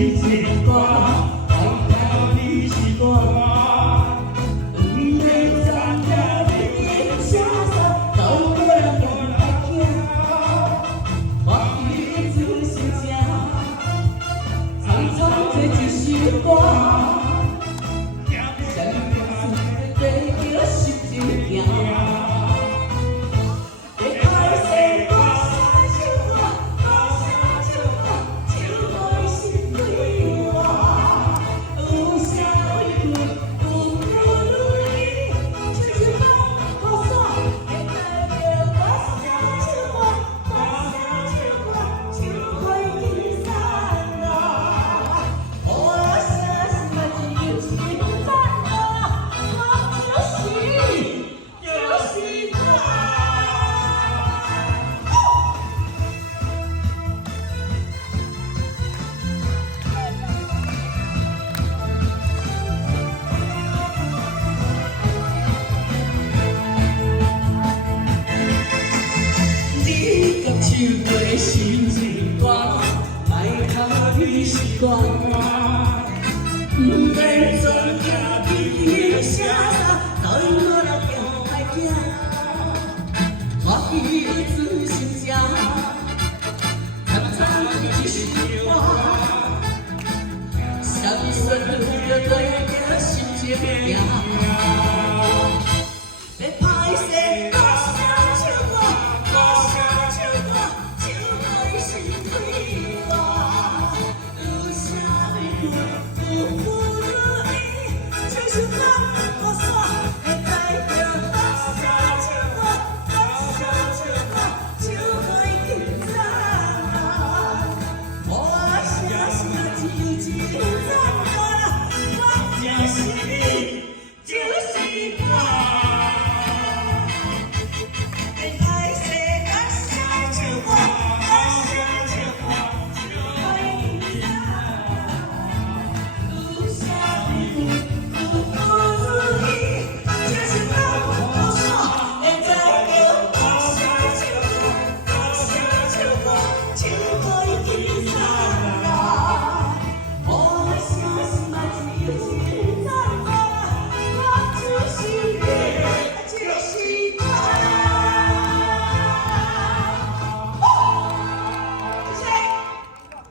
情歌，爱到你是我。不免咱家你写啥，到个人人来听，我彼此是正，常常做一首歌。谁人是对着心情行？ 唱过心情歌，爱靠你是我，不免专家你写啥，对我来行歹行，我彼此心正，常常一首歌，相信着对着心情行。 我相信自己。